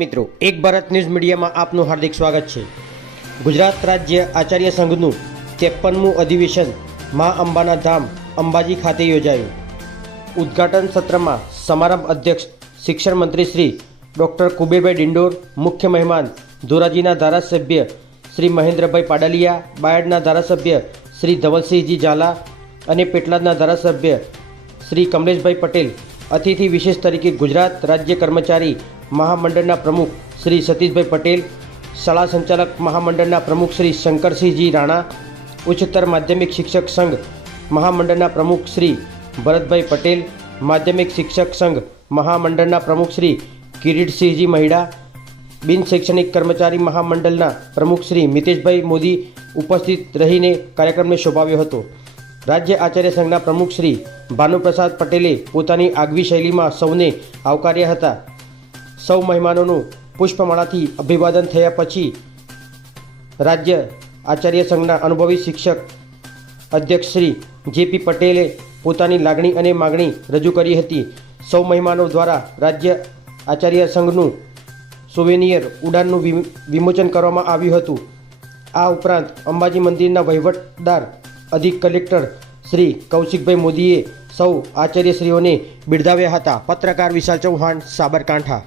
મિત્રો એક ભારત ન્યૂઝ મીડિયામાં આપનું હાર્દિક સ્વાગત છે। ગુજરાત રાજ્ય આચાર્ય સંઘનું 53મું અધિવેશન મા અંબાના ધામ અંબાજી ખાતે યોજાયું। ઉદ્ઘાટન સત્રમાં સમારંભ અધ્યક્ષ શિક્ષણ મંત્રી શ્રી ડૉક્ટર કુબેરભાઈ ડિંડોર, મુખ્ય મહેમાન ધોરાજીના ધારાસભ્ય શ્રી મહેન્દ્રભાઈ પાડલિયા, બાયડના ધારાસભ્ય શ્રી ધવલસિંહજી ઝાલા અને પેટલાદના ધારાસભ્ય શ્રી કમલેશભાઈ પટેલ, અતિથિ વિશેષ તરીકે ગુજરાત રાજ્ય કર્મચારી મહામંડળના પ્રમુખ શ્રી સતીશભાઈ પટેલ, શાળા સંચાલક મહામંડળના પ્રમુખ શ્રી શંકરસિંહજી રાણા, ઉચ્ચતર માધ્યમિક શિક્ષક સંઘ મહામંડળના પ્રમુખ શ્રી ભરતભાઈ પટેલ, માધ્યમિક શિક્ષક સંઘ મહામંડળના પ્રમુખ શ્રી કિરીટસિંહજી મહિડા, બિન શૈક્ષણિક કર્મચારી મહામંડળના પ્રમુખ શ્રી મિતેશભાઈ મોદી ઉપસ્થિત રહીને કાર્યક્રમને શોભાવ્યો હતો। રાજ્ય આચાર્ય સંઘના પ્રમુખ શ્રી ભાનુપ્રસાદ પટેલે પોતાની આગવી શૈલીમાં સૌને આવકાર્યા હતા। સૌ મહેમાનોનું પુષ્પમાળાથી અભિવાદન થયા પછી રાજ્ય આચાર્ય સંઘના અનુભવી શિક્ષક અધ્યક્ષ શ્રી જે.પી. પટેલે પોતાની લાગણી અને માગણી રજૂ કરી હતી। સૌ મહેમાનો દ્વારા રાજ્ય આચાર્ય સંઘનું સોવેનિયર ઉડાનનું વિમોચન કરવામાં આવ્યું હતું। આ ઉપરાંત અંબાજી મંદિરના વહીવટદાર અધિક કલેક્ટર શ્રી કૌશિકભાઈ મોદીએ સૌ આચાર્યશ્રીઓને બિરદાવ્યા હતા। પત્રકાર વિશાલ ચૌહાણ, સાબરકાંઠા।